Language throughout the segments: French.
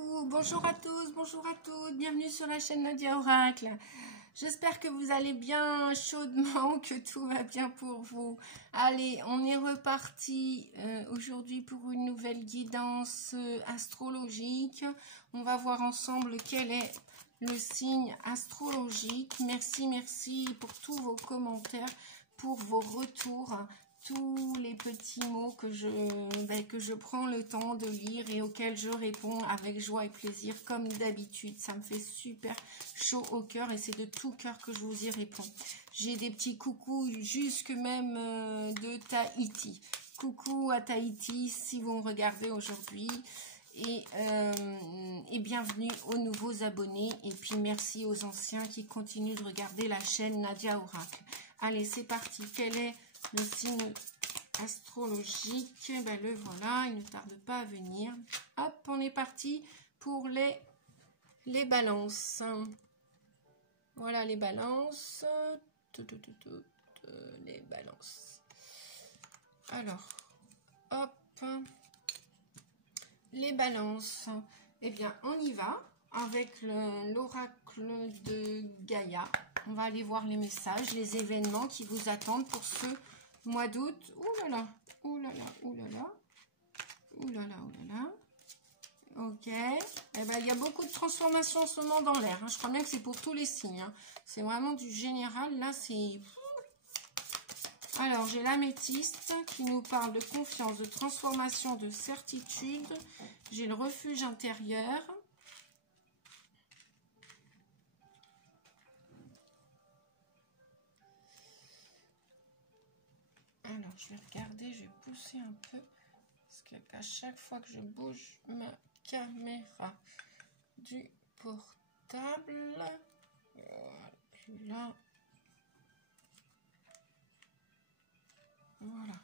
Coucou, bonjour à tous, bonjour à toutes, bienvenue sur la chaîne Nadia Oracle. J'espère que vous allez bien chaudement, que tout va bien pour vous. Allez, on est reparti aujourd'hui pour une nouvelle guidance astrologique. On va voir ensemble quel est le signe astrologique. Merci pour tous vos commentaires, pour vos retours, tous les petits mots que je prends le temps de lire et auxquels je réponds avec joie et plaisir comme d'habitude. Ça me fait super chaud au cœur et c'est de tout cœur que je vous y réponds. J'ai des petits coucous jusque même de Tahiti. Coucou à Tahiti si vous me regardez aujourd'hui. Et bienvenue aux nouveaux abonnés et puis merci aux anciens qui continuent de regarder la chaîne Nadia Oracle. Allez, c'est parti. Quel est le signe astrologique? Le voilà, il ne tarde pas à venir. Hop, on est parti pour les balances. Voilà les balances. Les balances. Alors, hop. Les balances. Eh bien, on y va avec l'oracle de Gaïa. On va aller voir les messages, les événements qui vous attendent pour ce mois d'août. Ouh là là, ouh là là, ouh là là, ouh là là, ouh là là. Ok. Eh ben, il y a beaucoup de transformations en ce moment dans l'air. Je crois bien que c'est pour tous les signes. C'est vraiment du général. Là, c'est... Alors, j'ai l'améthyste qui nous parle de confiance, de transformation, de certitude. J'ai le refuge intérieur. Alors, je vais regarder, je vais pousser un peu. Parce qu'à chaque fois que je bouge ma caméra du portable, là, voilà,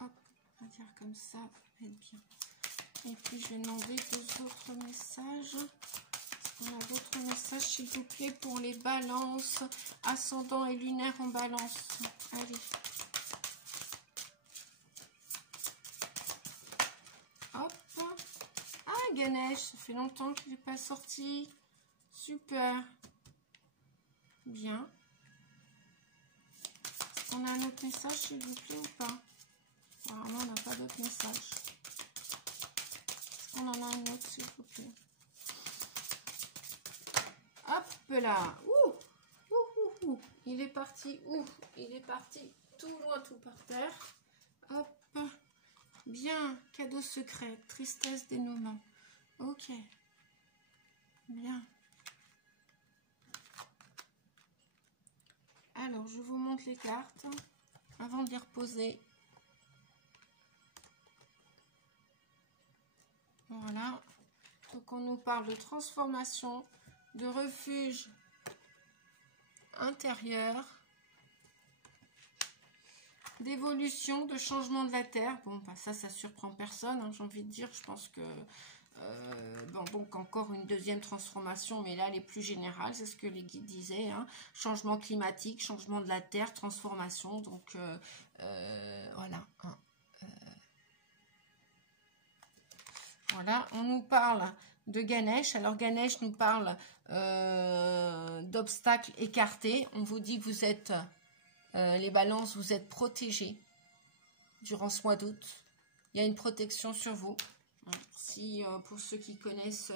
hop, on va dire comme ça, ça va être bien. Et puis, je vais demander deux autres messages. On a d'autres messages, s'il vous plaît, pour les balances, ascendant et lunaire en balance. Allez. Hop. Ah, Ganesh, ça fait longtemps qu'il n'est pas sorti. Super. Bien. Est-ce qu'on a un autre message, s'il vous plaît, ou pas? Apparemment, on n'a pas d'autre message. Est-ce qu'on en a un autre, s'il vous plaît? Hop là. Ouh. Ouh. Il est parti. Ouh. Il est parti tout loin, tout par terre. Hop. Bien. Cadeau secret. Tristesse, dénouement. Ok. Bien. Alors, je vous montre les cartes avant de les reposer. Voilà. Donc, on nous parle de transformation, de refuge intérieur, d'évolution, de changement de la terre. Bon, bah ça surprend personne, hein, j'ai envie de dire. Je pense que donc encore une deuxième transformation, mais là elle est plus générale, c'est ce que les guides disaient, hein. Changement climatique, changement de la terre, transformation. Donc voilà. Hein, voilà, on nous parle de Ganesh. Alors Ganesh nous parle d'obstacles écartés. On vous dit que vous êtes, les balances, vous êtes protégés durant ce mois d'août. Il y a une protection sur vous. Si pour ceux qui connaissent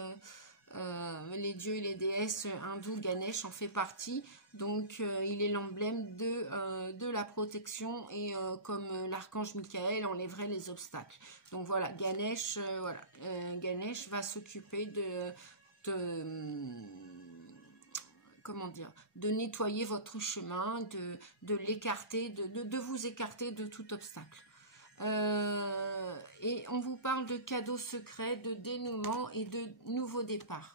les dieux et les déesses hindous, Ganesh en fait partie. Donc il est l'emblème de la protection et comme l'archange Michael enlèverait les obstacles. Donc voilà, Ganesh, Ganesh va s'occuper comment dire, de nettoyer votre chemin, de l'écarter, de vous écarter de tout obstacle. Et on vous parle de cadeaux secrets, de dénouement et de nouveaux départs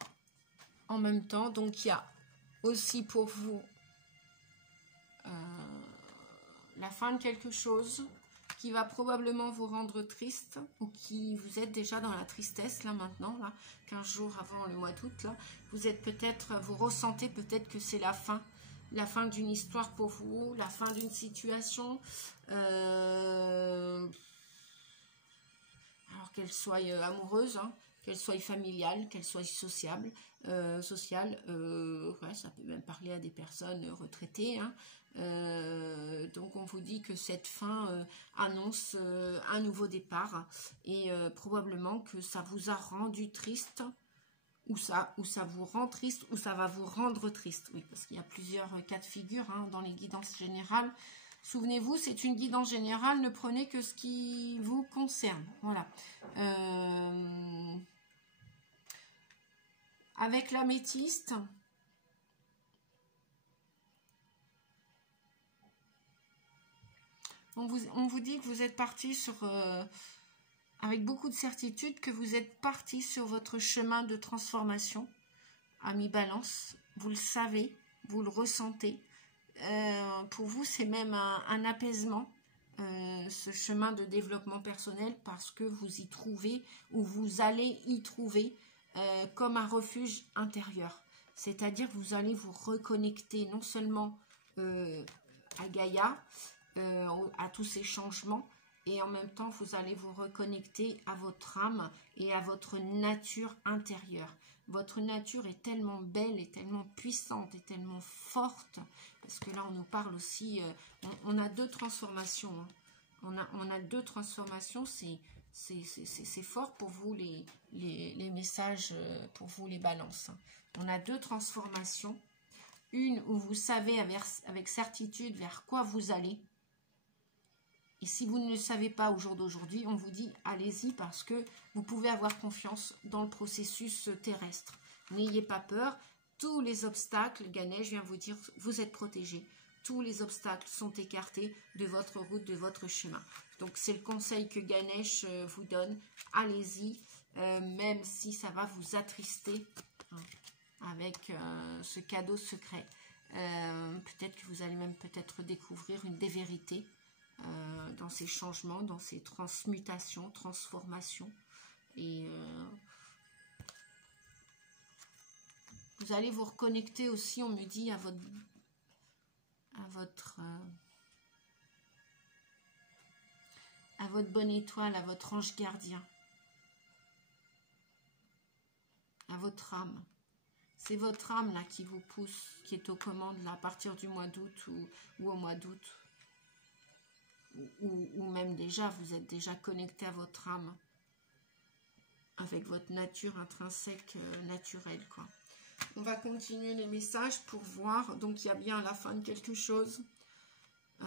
en même temps. Donc il y a aussi pour vous la fin de quelque chose qui va probablement vous rendre triste ou qui vous êtes déjà dans la tristesse là maintenant, là, 15 jours avant le mois d'août, là, vous êtes peut-être, vous ressentez peut-être que c'est la fin d'une histoire pour vous, la fin d'une situation, alors qu'elle soit amoureuse, hein, qu'elle soit familiale, qu'elle soit sociale. Ouais, ça peut même parler à des personnes retraitées, hein. Donc on vous dit que cette fin annonce un nouveau départ et probablement que ça vous a rendu triste ou ça vous rend triste ou ça va vous rendre triste. Oui, parce qu'il y a plusieurs cas de figure hein, dans les guidances générales. Souvenez-vous, c'est une guidance générale, ne prenez que ce qui vous concerne. Voilà. Avec l'améthyste, on vous dit que vous êtes parti sur, avec beaucoup de certitude, que vous êtes parti sur votre chemin de transformation. Ami Balance, vous le savez, vous le ressentez. Pour vous, c'est même un apaisement, ce chemin de développement personnel, parce que vous y trouvez, ou vous allez y trouver, comme un refuge intérieur. C'est-à-dire que vous allez vous reconnecter non seulement à Gaïa, à tous ces changements, et en même temps, vous allez vous reconnecter à votre âme et à votre nature intérieure. Votre nature est tellement belle, et tellement puissante, et tellement forte, parce que là, on nous parle aussi, on a deux transformations. Hein. On a deux transformations, c'est fort pour vous, les messages, pour vous, les balances. On a deux transformations. Une où vous savez avec certitude vers quoi vous allez. Et si vous ne le savez pas au jour d'aujourd'hui, on vous dit allez-y parce que vous pouvez avoir confiance dans le processus terrestre. N'ayez pas peur. Tous les obstacles, Ganesh vient vous dire, vous êtes protégés. Tous les obstacles sont écartés de votre route, de votre chemin. Donc c'est le conseil que Ganesh vous donne. Allez-y, même si ça va vous attrister hein, avec ce cadeau secret. Peut-être que vous allez même peut-être découvrir une des vérités. Dans ces changements, dans ces transmutations, transformations. Et vous allez vous reconnecter aussi, on me dit, à votre bonne étoile, à votre ange gardien, à votre âme. C'est votre âme là qui vous pousse, qui est aux commandes là, à partir du mois d'août ou au mois d'août. Ou même déjà, vous êtes déjà connecté à votre âme, avec votre nature intrinsèque naturelle, quoi. On va continuer les messages pour voir. Donc, il y a bien à la fin de quelque chose. Il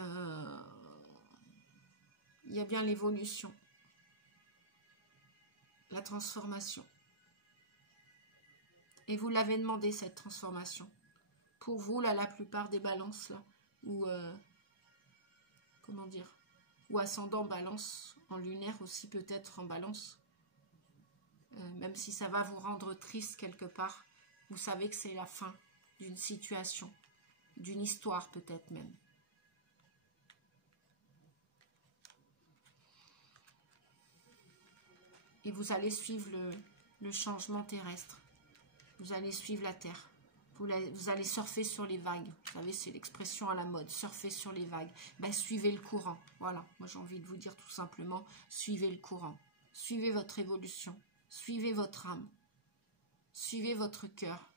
y a bien l'évolution, la transformation. Et vous l'avez demandé, cette transformation. Pour vous, là, la plupart des balances, là, ou... comment dire, ou ascendant balance, en lunaire aussi peut-être en balance, même si ça va vous rendre triste quelque part, vous savez que c'est la fin d'une situation, d'une histoire peut-être même. Et vous allez suivre le changement terrestre, vous allez suivre la Terre. Vous allez surfer sur les vagues. Vous savez, c'est l'expression à la mode, surfer sur les vagues. Ben, suivez le courant. Voilà, moi j'ai envie de vous dire tout simplement, suivez le courant. Suivez votre évolution. Suivez votre âme. Suivez votre cœur.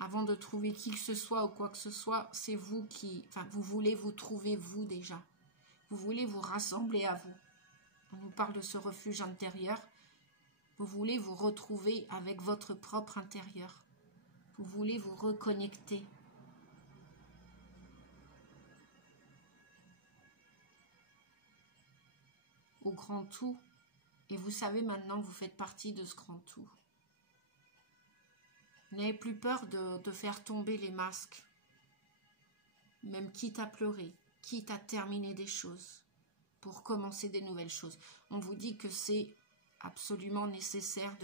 Avant de trouver qui que ce soit ou quoi que ce soit, c'est vous qui... Enfin, vous voulez vous trouver vous déjà. Vous voulez vous rassembler à vous. On nous parle de ce refuge intérieur. Vous voulez vous retrouver avec votre propre intérieur. Vous voulez vous reconnecter. Au grand tout. Et vous savez maintenant que vous faites partie de ce grand tout. N'ayez plus peur de faire tomber les masques. Même quitte à pleurer, quitte à terminer des choses. Pour commencer des nouvelles choses. On vous dit que c'est absolument nécessaire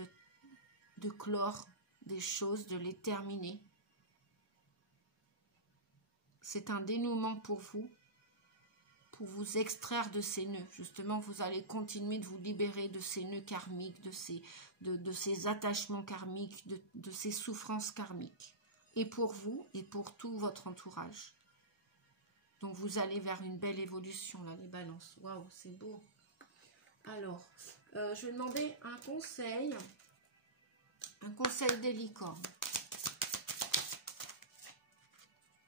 de clore des choses, de les terminer. C'est un dénouement pour vous extraire de ces nœuds. Justement, vous allez continuer de vous libérer de ces nœuds karmiques, de ces attachements karmiques, de ces souffrances karmiques. Et pour vous, et pour tout votre entourage. Donc vous allez vers une belle évolution, là, les balances. Waouh, c'est beau. Alors, je vais demander un conseil des licornes.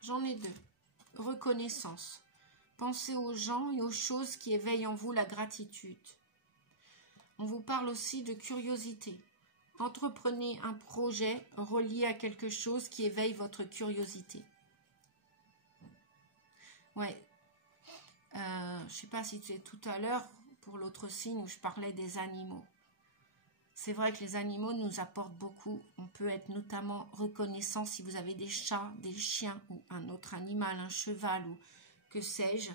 J'en ai 2. Reconnaissance. Pensez aux gens et aux choses qui éveillent en vous la gratitude. On vous parle aussi de curiosité. Entreprenez un projet relié à quelque chose qui éveille votre curiosité. Ouais. Je ne sais pas si c'est tout à l'heure pour l'autre signe où je parlais des animaux. C'est vrai que les animaux nous apportent beaucoup. On peut être notamment reconnaissant si vous avez des chats, des chiens ou un autre animal, un cheval ou que sais-je.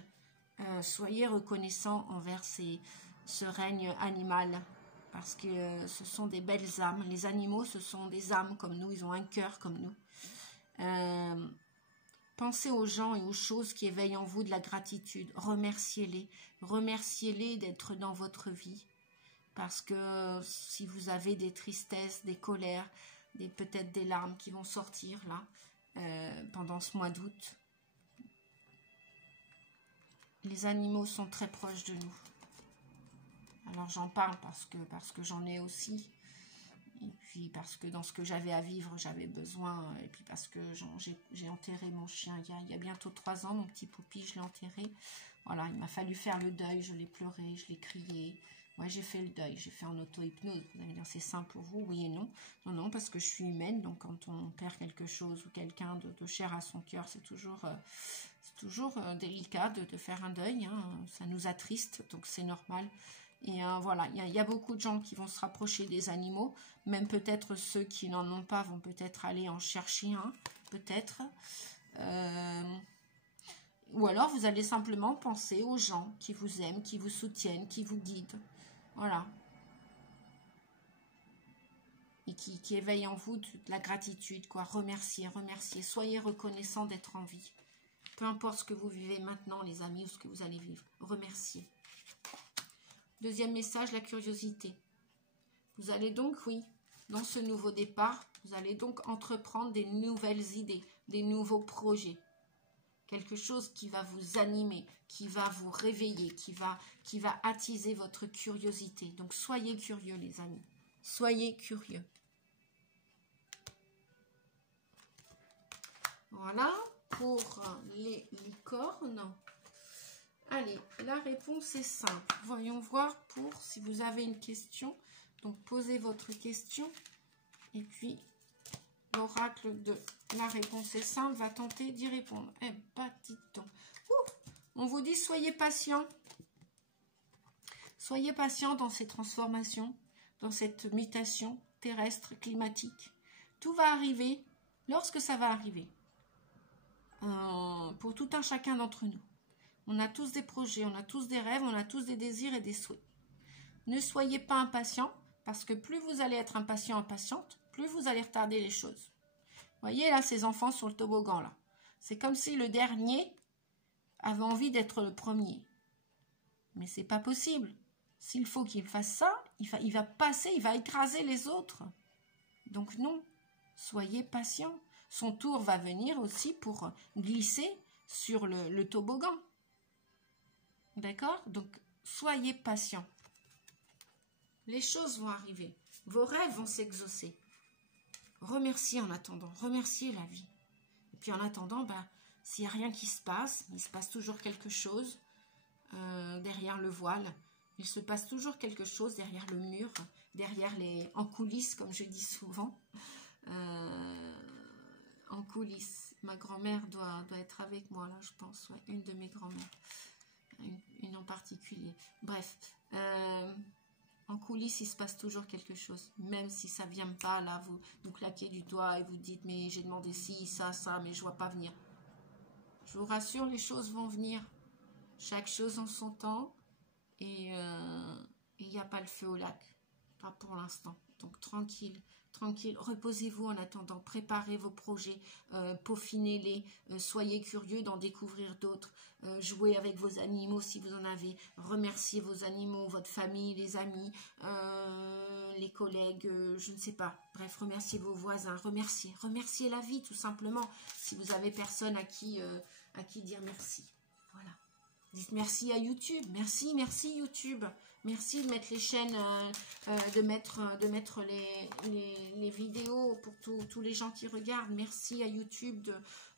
Soyez reconnaissant envers ce règne animal parce que ce sont des belles âmes. Les animaux, ce sont des âmes comme nous, ils ont un cœur comme nous. Pensez aux gens et aux choses qui éveillent en vous de la gratitude. Remerciez-les. Remerciez-les d'être dans votre vie. Parce que si vous avez des tristesses, des colères, peut-être des larmes qui vont sortir là pendant ce mois d'août, les animaux sont très proches de nous. Alors j'en parle parce que j'en ai aussi. Et puis parce que dans ce que j'avais à vivre, j'avais besoin. Et puis parce que j'ai enterré mon chien il y a bientôt 3 ans, mon petit Poupi, je l'ai enterré. Voilà, il m'a fallu faire le deuil, je l'ai pleuré, je l'ai crié. Ouais, j'ai fait le deuil, j'ai fait en auto-hypnose. Vous allez dire, c'est simple pour vous, oui et non. Non, non, parce que je suis humaine, donc quand on perd quelque chose ou quelqu'un de cher à son cœur, c'est toujours délicat de faire un deuil. Hein. Ça nous attriste, donc c'est normal. Et voilà, il y a beaucoup de gens qui vont se rapprocher des animaux. Même peut-être ceux qui n'en ont pas vont peut-être aller en chercher un, peut-être. Ou alors vous allez simplement penser aux gens qui vous aiment, qui vous soutiennent, qui vous guident. Voilà. Et qui éveillent en vous de la gratitude, quoi. Remerciez, remerciez. Soyez reconnaissants d'être en vie. Peu importe ce que vous vivez maintenant, les amis, ou ce que vous allez vivre. Remerciez. Deuxième message, la curiosité. Vous allez donc, oui, dans ce nouveau départ, vous allez donc entreprendre des nouvelles idées, des nouveaux projets. Quelque chose qui va vous animer, qui va vous réveiller, qui va attiser votre curiosité. Donc, soyez curieux, les amis. Soyez curieux. Voilà pour les licornes. Allez, la réponse est simple. Voyons voir pour si vous avez une question. Donc, posez votre question. Et puis, l'oracle de la réponse est simple va tenter d'y répondre. Eh ben, dites-donc. On vous dit, soyez patient. Soyez patient dans ces transformations, dans cette mutation terrestre, climatique. Tout va arriver lorsque ça va arriver. Pour tout un chacun d'entre nous. On a tous des projets, on a tous des rêves, on a tous des désirs et des souhaits. Ne soyez pas impatient, parce que plus vous allez être impatient, impatiente, plus vous allez retarder les choses. Voyez là, ces enfants sur le toboggan là. C'est comme si le dernier avait envie d'être le premier. Mais c'est pas possible. S'il faut qu'il fasse ça, il va passer, il va écraser les autres. Donc non, soyez patient. Son tour va venir aussi pour glisser sur le toboggan. D'accord? Donc, soyez patient. Les choses vont arriver. Vos rêves vont s'exaucer. Remerciez en attendant. Remerciez la vie. Et puis en attendant, s'il n'y a rien qui se passe, il se passe toujours quelque chose derrière le voile. Il se passe toujours quelque chose derrière le mur, en coulisses, comme je dis souvent. En coulisses. Ma grand-mère doit être avec moi, là, je pense. Ouais, une de mes grand-mères. Une en particulier. Bref, en coulisses, il se passe toujours quelque chose. Même si ça ne vient pas, là, vous claquez du doigt et vous dites, mais j'ai demandé ci, ça, mais je ne vois pas venir. Je vous rassure, les choses vont venir. Chaque chose en son temps. Et il n'y a pas le feu au lac. Pas pour l'instant. Donc, tranquille. Tranquille, reposez-vous en attendant, préparez vos projets, peaufinez-les, soyez curieux d'en découvrir d'autres, jouez avec vos animaux si vous en avez, remerciez vos animaux, votre famille, les amis, les collègues, je ne sais pas, bref, remerciez vos voisins, remerciez la vie tout simplement, si vous avez personne à qui dire merci, voilà. Dites merci à YouTube, merci YouTube, Merci de mettre les chaînes, de mettre les vidéos pour tous les gens qui regardent. Merci à YouTube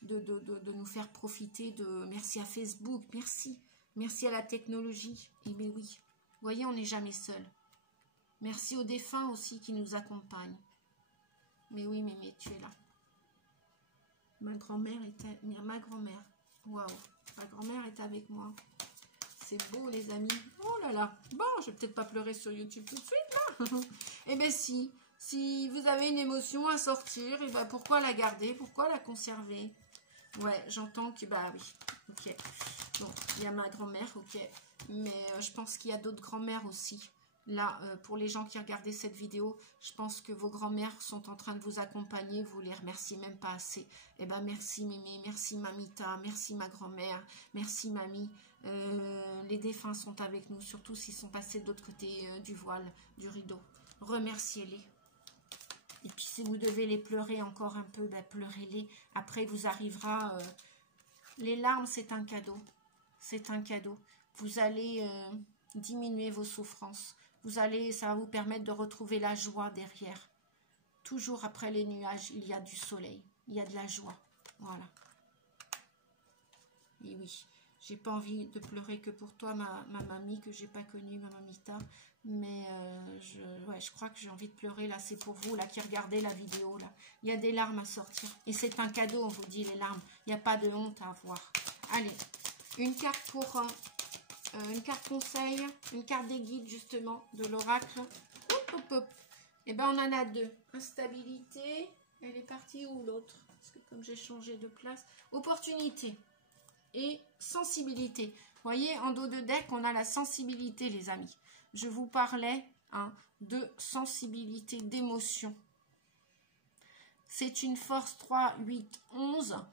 de nous faire profiter. Merci à Facebook. Merci. Merci à la technologie. Et bien oui, vous voyez, on n'est jamais seul. Merci aux défunts aussi qui nous accompagnent. Mais oui, Mémé, tu es là. Ma grand-mère était... Ma grand-mère. Waouh. Ma grand-mère est avec moi. C'est beau, les amis. Oh là là. Bon, je vais peut-être pas pleurer sur YouTube tout de suite, là. Eh bien, si. Si vous avez une émotion à sortir, eh ben, pourquoi la garder? Pourquoi la conserver? Ouais, j'entends que... Bah oui. Ok. Bon, il y a ma grand-mère, ok. Mais je pense qu'il y a d'autres grand-mères aussi. Là, pour les gens qui regardaient cette vidéo, je pense que vos grand-mères sont en train de vous accompagner. Vous les remerciez même pas assez. Eh ben, merci Mémé, merci Mamita, merci ma grand-mère, merci Mamie. Les défunts sont avec nous, surtout s'ils sont passés de l'autre côté du voile, du rideau. Remerciez-les. Et puis, si vous devez les pleurer encore un peu, ben, pleurez-les. Après, vous arrivera... les larmes, c'est un cadeau. C'est un cadeau. Vous allez diminuer vos souffrances. Ça va vous permettre de retrouver la joie derrière. Toujours après les nuages, il y a du soleil. Il y a de la joie. Voilà. Et oui, j'ai pas envie de pleurer que pour toi, ma mamie, que j'ai pas connue, ma mamita. Mais je crois que j'ai envie de pleurer. Là, c'est pour vous, là, qui regardez la vidéo. Là. Il y a des larmes à sortir. Et c'est un cadeau, on vous dit, les larmes. Il n'y a pas de honte à avoir. Allez, une carte pour... une carte conseil, une carte des guides justement de l'oracle. Hop, hop, hop. Et ben on en a deux. Instabilité. Elle est partie où l'autre? Parce que comme j'ai changé de place. Opportunité et sensibilité. Vous voyez, en dos de deck, on a la sensibilité, les amis. Je vous parlais de sensibilité, d'émotion. C'est une force 3, 8, 11.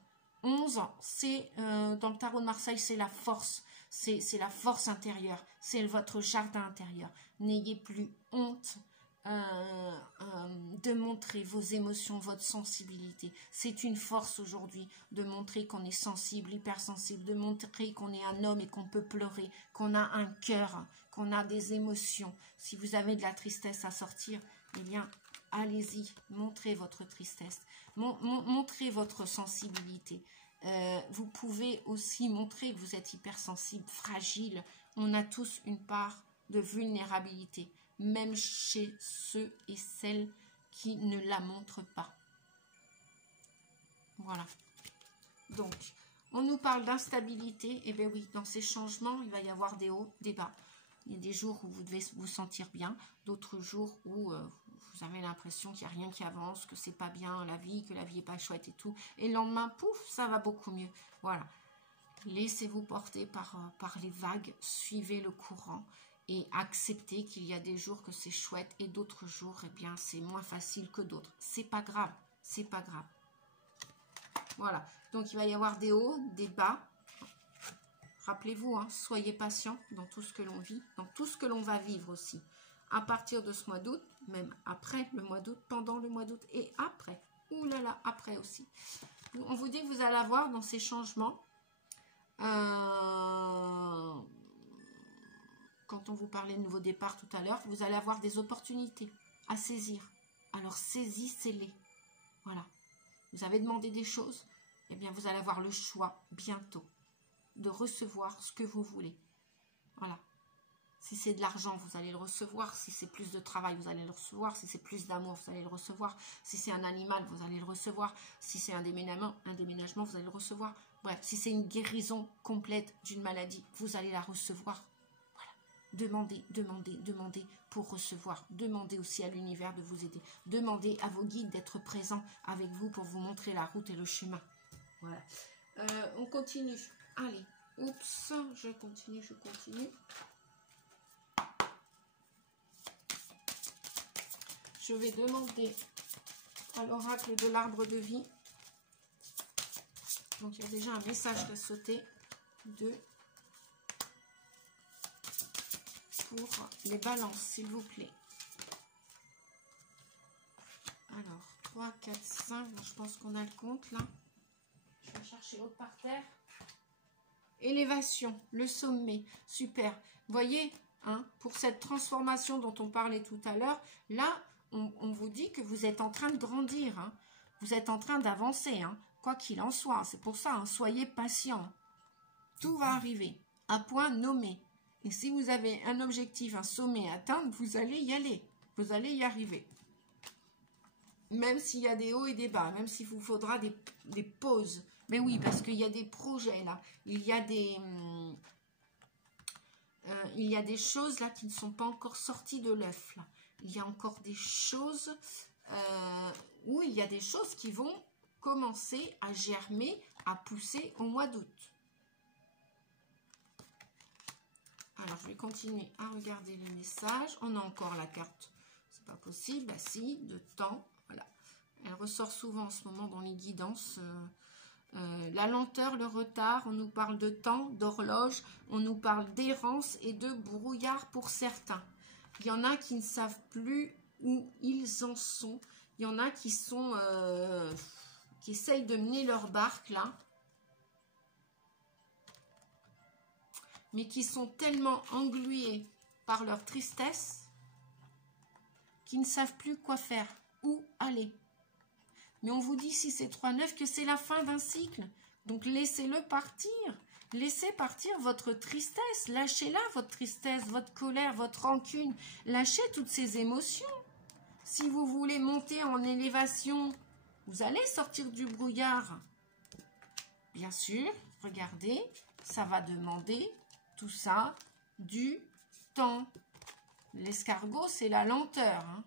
11, c'est dans le tarot de Marseille, c'est la force. C'est la force intérieure, c'est votre jardin intérieur. N'ayez plus honte de montrer vos émotions, votre sensibilité. C'est une force aujourd'hui de montrer qu'on est sensible, hypersensible, de montrer qu'on est un homme et qu'on peut pleurer, qu'on a un cœur, qu'on a des émotions. Si vous avez de la tristesse à sortir, eh bien, allez-y, montrez votre tristesse, montrez votre sensibilité. Vous pouvez aussi montrer que vous êtes hypersensible, fragile. On a tous une part de vulnérabilité, même chez ceux et celles qui ne la montrent pas. Voilà. Donc, on nous parle d'instabilité. Eh bien oui, dans ces changements, il va y avoir des hauts, des bas. Il y a des jours où vous devez vous sentir bien, d'autres jours où vous avez l'impression qu'il n'y a rien qui avance, que c'est pas bien la vie, que la vie n'est pas chouette et tout. Et le lendemain, pouf, ça va beaucoup mieux. Voilà. Laissez-vous porter par les vagues, suivez le courant et acceptez qu'il y a des jours que c'est chouette et d'autres jours, eh bien, c'est moins facile que d'autres. C'est pas grave, c'est pas grave. Voilà. Donc, il va y avoir des hauts, des bas. Rappelez-vous, soyez patient dans tout ce que l'on vit, dans tout ce que l'on va vivre aussi. À partir de ce mois d'août, même après le mois d'août, pendant le mois d'août et après. Ouh là là, après aussi. On vous dit que vous allez avoir dans ces changements, quand on vous parlait de nouveau départ tout à l'heure, vous allez avoir des opportunités à saisir. Alors saisissez-les. Voilà. Vous avez demandé des choses, eh bien vous allez avoir le choix bientôt de recevoir ce que vous voulez. Voilà. Si c'est de l'argent, vous allez le recevoir. Si c'est plus de travail, vous allez le recevoir. Si c'est plus d'amour, vous allez le recevoir. Si c'est un animal, vous allez le recevoir. Si c'est un déménagement, vous allez le recevoir. Bref, si c'est une guérison complète d'une maladie, vous allez la recevoir. Voilà. Demandez, demandez, demandez pour recevoir. Demandez aussi à l'univers de vous aider. Demandez à vos guides d'être présents avec vous pour vous montrer la route et le chemin. Voilà. On continue. Allez, oups, je continue. Je vais demander à l'oracle de l'arbre de vie. Donc, il y a déjà un message qui a sauté pour les balances, s'il vous plaît. Alors, 3, 4, 5, je pense qu'on a le compte, là. Je vais chercher l'autre par terre. Élévation, le sommet, super. Vous voyez, hein, pour cette transformation dont on parlait tout à l'heure, là, on vous dit que vous êtes en train de grandir, hein. Vous êtes en train d'avancer, hein, quoi qu'il en soit. C'est pour ça, hein, soyez patient. Tout va arriver à point nommé. Et si vous avez un objectif, un sommet à atteindre, vous allez y aller. Vous allez y arriver. Même s'il y a des hauts et des bas, même s'il vous faudra des pauses. Mais oui, parce qu'il y a des projets là. Il y a des choses là qui ne sont pas encore sorties de l'œuf là. Il y a encore des choses où il y a des choses qui vont commencer à germer, à pousser au mois d'août. Alors, je vais continuer à regarder les messages. On a encore la carte, c'est pas possible, bah si, de temps, voilà. Elle ressort souvent en ce moment dans les guidances. La lenteur, le retard, on nous parle de temps, d'horloge, on nous parle d'errance et de brouillard pour certains. Il y en a qui ne savent plus où ils en sont. Il y en a qui sont, qui essayent de mener leur barque là, mais qui sont tellement englués par leur tristesse qu'ils ne savent plus quoi faire, où aller. Mais on vous dit, si c'est 3-9, que c'est la fin d'un cycle. Donc laissez-le partir. Laissez partir votre tristesse. Lâchez-la, votre tristesse, votre colère, votre rancune. Lâchez toutes ces émotions. Si vous voulez monter en élévation, vous allez sortir du brouillard. Bien sûr, regardez, ça va demander tout ça du temps. L'escargot, c'est la lenteur, hein.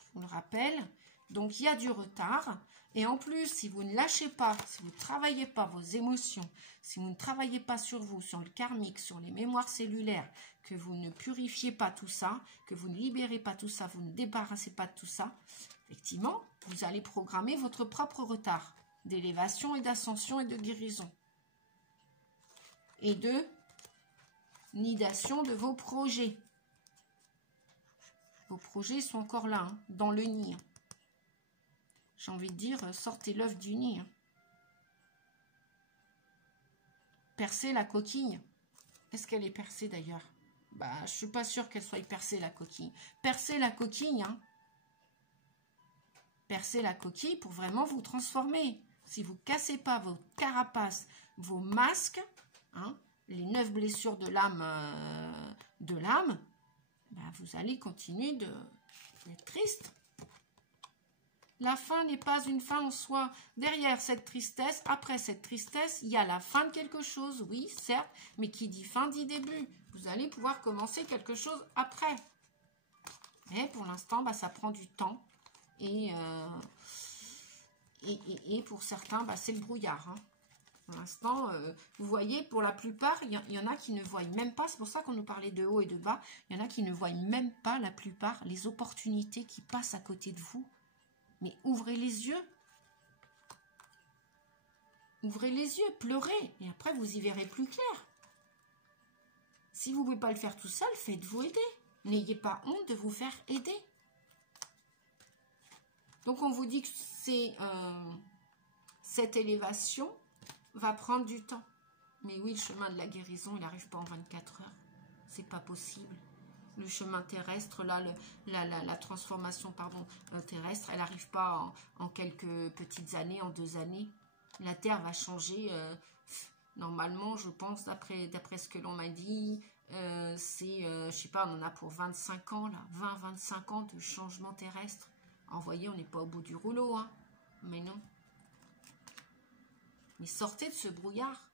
Je vous le rappelle. Donc, il y a du retard. Et en plus, si vous ne lâchez pas, si vous ne travaillez pas vos émotions, si vous ne travaillez pas sur vous, sur le karmique, sur les mémoires cellulaires, que vous ne purifiez pas tout ça, que vous ne libérez pas tout ça, vous ne débarrassez pas de tout ça, effectivement, vous allez programmer votre propre retard d'élévation et d'ascension et de guérison. Et de nidation de vos projets. Vos projets sont encore là, hein, dans le nid. J'ai envie de dire, sortez l'œuf du nid. Percez la coquille. Est-ce qu'elle est percée d'ailleurs? Bah, je ne suis pas sûre qu'elle soit percée la coquille. Percez la coquille, hein. Percez la coquille pour vraiment vous transformer. Si vous ne cassez pas vos carapaces, vos masques, hein, les 9 blessures de l'âme, bah, vous allez continuer d'être triste. La fin n'est pas une fin en soi. Derrière cette tristesse, après cette tristesse, il y a la fin de quelque chose, oui, certes, mais qui dit fin dit début. Vous allez pouvoir commencer quelque chose après. Mais pour l'instant, bah, ça prend du temps. Et pour certains, bah, c'est le brouillard, hein. Pour l'instant, vous voyez, pour la plupart, il y en a qui ne voient même pas, c'est pour ça qu'on nous parlait de haut et de bas, il y en a qui ne voient même pas, la plupart, les opportunités qui passent à côté de vous. Mais ouvrez les yeux. Ouvrez les yeux, pleurez, et après vous y verrez plus clair. Si vous ne pouvez pas le faire tout seul, faites-vous aider. N'ayez pas honte de vous faire aider. Donc on vous dit que cette élévation va prendre du temps. Mais oui, le chemin de la guérison, il n'arrive pas en 24 heures. C'est pas possible. Le chemin terrestre, là, la transformation terrestre, elle n'arrive pas en quelques petites années, en 2 années. La Terre va changer, normalement, je pense, d'après ce que l'on m'a dit, je sais pas, on en a pour 25 ans, là, 20-25 ans de changement terrestre. Alors, vous voyez, on n'est pas au bout du rouleau, hein, mais non. Mais sortez de ce brouillard.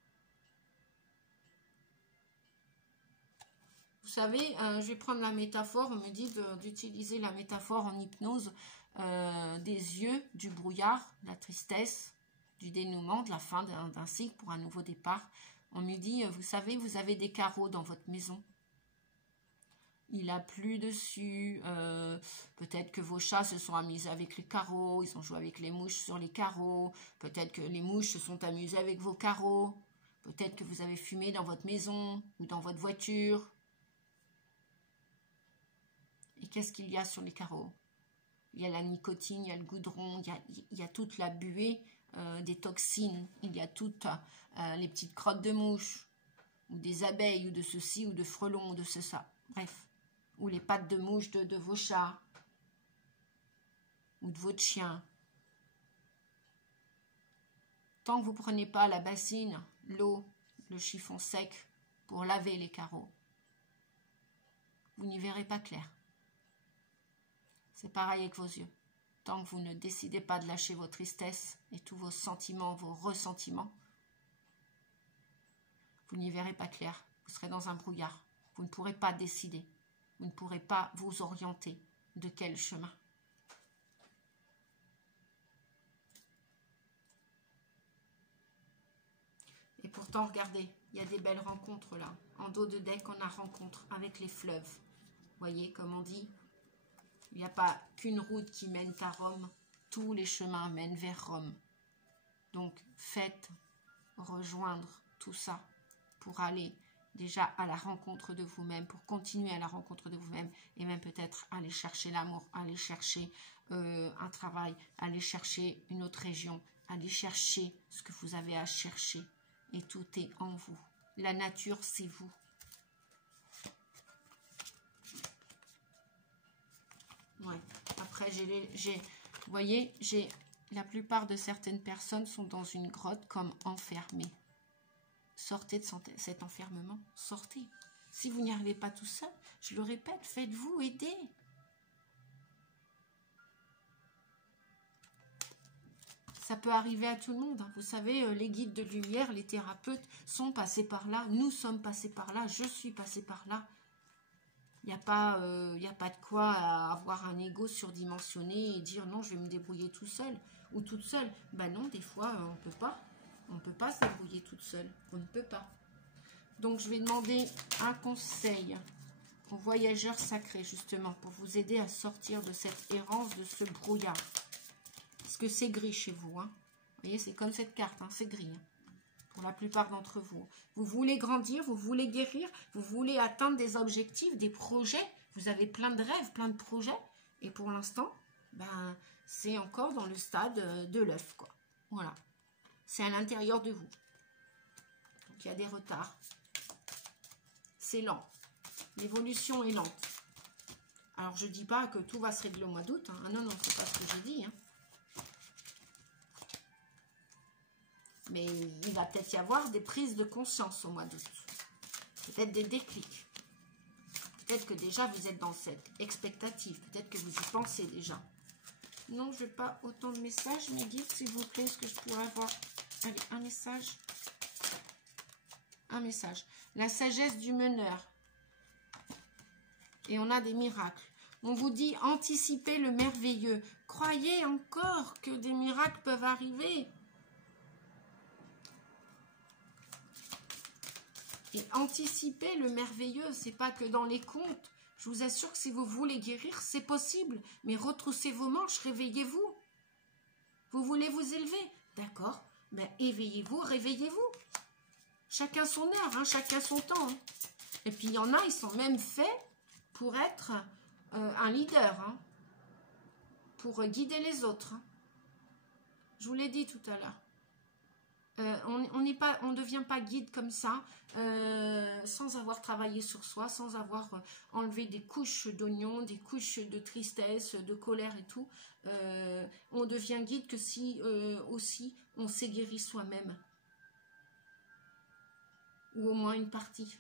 Vous savez, je vais prendre la métaphore, on me dit d'utiliser la métaphore en hypnose des yeux, du brouillard, de la tristesse, du dénouement, de la fin d'un cycle pour un nouveau départ. On me dit, vous savez, vous avez des carreaux dans votre maison. Il a plu dessus, peut-être que vos chats se sont amusés avec les carreaux, ils ont joué avec les mouches sur les carreaux, peut-être que les mouches se sont amusées avec vos carreaux, peut-être que vous avez fumé dans votre maison ou dans votre voiture. Et qu'est-ce qu'il y a sur les carreaux? Il y a la nicotine, il y a le goudron, il y a toute la buée des toxines, il y a toutes les petites crottes de mouches, ou des abeilles, ou de ceci, ou de frelons, ou de ça. Bref. Ou les pattes de mouche de vos chats. Ou de votre chien. Tant que vous ne prenez pas la bassine, l'eau, le chiffon sec pour laver les carreaux, vous n'y verrez pas clair. C'est pareil avec vos yeux. Tant que vous ne décidez pas de lâcher vos tristesses et tous vos sentiments, vos ressentiments, vous n'y verrez pas clair. Vous serez dans un brouillard. Vous ne pourrez pas décider. Vous ne pourrez pas vous orienter de quel chemin. Et pourtant, regardez, il y a des belles rencontres là. En dos de deck, on a rencontre avec les fleuves. Vous voyez, comme on dit, il n'y a pas qu'une route qui mène à Rome. Tous les chemins mènent vers Rome. Donc, faites rejoindre tout ça pour aller déjà à la rencontre de vous-même, pour continuer à la rencontre de vous-même et même peut-être aller chercher l'amour, aller chercher un travail, aller chercher une autre région, aller chercher ce que vous avez à chercher. Et tout est en vous. La nature, c'est vous. Ouais. Après, vous voyez, la plupart de certaines personnes sont dans une grotte comme enfermées. Sortez de cet enfermement. Sortez. Si vous n'y arrivez pas tout seul, je le répète, faites-vous aider. Ça peut arriver à tout le monde. Vous savez, les guides de lumière, les thérapeutes sont passés par là. Nous sommes passés par là. Je suis passée par là. Il n'y a pas de quoi avoir un ego surdimensionné et dire non, je vais me débrouiller tout seul ou toute seule. Ben non, des fois, on ne peut pas. On ne peut pas se débrouiller toute seule. On ne peut pas. Donc, je vais demander un conseil aux voyageurs sacrés, justement, pour vous aider à sortir de cette errance, de ce brouillard. Parce que c'est gris chez vous. Hein. Vous voyez, c'est comme cette carte, hein, c'est gris. Hein, pour la plupart d'entre vous. Vous voulez grandir, vous voulez guérir, vous voulez atteindre des objectifs, des projets. Vous avez plein de rêves, plein de projets. Et pour l'instant, ben, c'est encore dans le stade de l'œuf, quoi. Voilà. C'est à l'intérieur de vous. Donc, il y a des retards. C'est lent. L'évolution est lente. Alors, je ne dis pas que tout va se régler au mois d'août. Hein. Ah non, non, c'est pas ce que j'ai dit. Hein. Mais il va peut-être y avoir des prises de conscience au mois d'août. Peut-être des déclics. Peut-être que déjà, vous êtes dans cette expectative. Peut-être que vous y pensez déjà. Non, je n'ai pas autant de messages. Mes guides, s'il vous plaît, est-ce que je pourrais avoir... Allez, un message. Un message. La sagesse du meneur. Et on a des miracles. On vous dit anticiper le merveilleux. Croyez encore que des miracles peuvent arriver. Et anticiper le merveilleux, c'est pas que dans les contes. Je vous assure que si vous voulez guérir, c'est possible. Mais retroussez vos manches, réveillez-vous. Vous voulez vous élever? D'accord. Ben, éveillez-vous, réveillez-vous. Chacun son heure, hein, chacun son temps. Hein. Et puis, il y en a, ils sont même faits pour être un leader. Hein, pour guider les autres. Hein. Je vous l'ai dit tout à l'heure. On ne devient pas guide comme ça, sans avoir travaillé sur soi, sans avoir enlevé des couches d'oignons, des couches de tristesse, de colère et tout. On devient guide que si aussi on s'est guéri soi-même. Ou au moins une partie.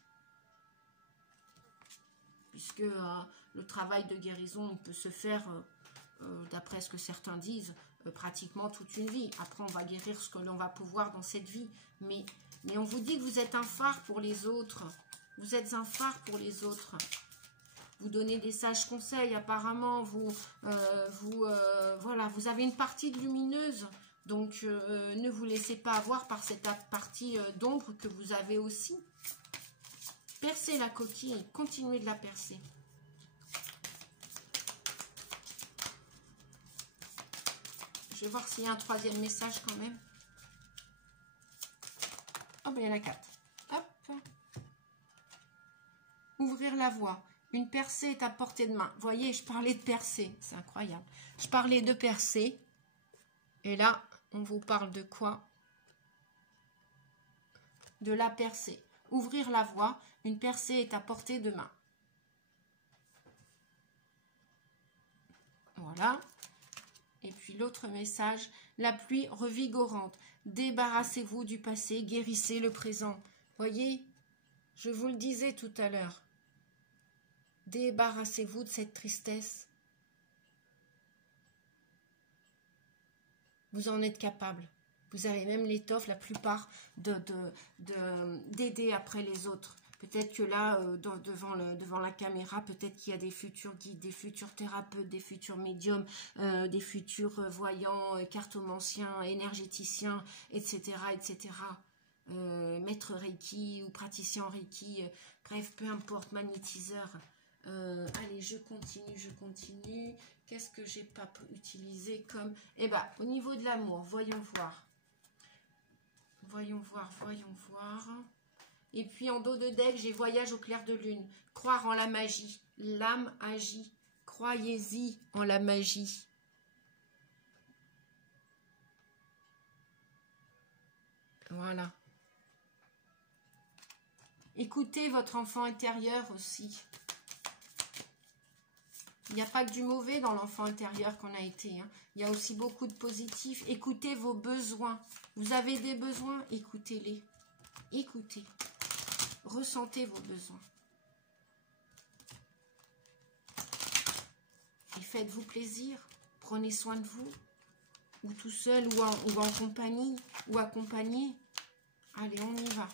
Puisque le travail de guérison il peut se faire, d'après ce que certains disent, pratiquement toute une vie. Après, on va guérir ce que l'on va pouvoir dans cette vie. Mais on vous dit que vous êtes un phare pour les autres. Vous êtes un phare pour les autres. Vous donnez des sages conseils, apparemment. Voilà, vous avez une partie de lumineuse. Donc, ne vous laissez pas avoir par cette partie d'ombre que vous avez aussi. Percez la coquille et continuez de la percer. Je vais voir s'il y a un troisième message quand même. Oh, ben il y en a 4. Hop. Ouvrir la voie. Une percée est à portée de main. Vous voyez, je parlais de percée. C'est incroyable. Je parlais de percée. Et là, on vous parle de quoi? De la percée. Ouvrir la voie. Une percée est à portée de main. Voilà. Et puis l'autre message, la pluie revigorante. Débarrassez-vous du passé, guérissez le présent. Voyez, je vous le disais tout à l'heure. Débarrassez-vous de cette tristesse. Vous en êtes capable. Vous avez même l'étoffe, la plupart, d'aider après les autres. Peut-être que là, devant la caméra, peut-être qu'il y a des futurs guides, des futurs thérapeutes, des futurs médiums, des futurs voyants, cartomanciens, énergéticiens, etc., etc. Maître Reiki ou praticien Reiki, bref, peu importe, magnétiseur. Allez, je continue. Qu'est-ce que j'ai pas utilisé comme... Eh bien, au niveau de l'amour, voyons voir. Voyons voir. Et puis en dos de deck, j'ai voyage au clair de lune. Croire en la magie. L'âme agit. Croyez-y en la magie. Voilà. Écoutez votre enfant intérieur aussi. Il n'y a pas que du mauvais dans l'enfant intérieur qu'on a été. Hein. Il y a aussi beaucoup de positifs. Écoutez vos besoins. Vous avez des besoins, écoutez-les. Écoutez. Ressentez vos besoins. Et faites-vous plaisir. Prenez soin de vous. Ou tout seul, ou en compagnie, ou accompagné. Allez, on y va.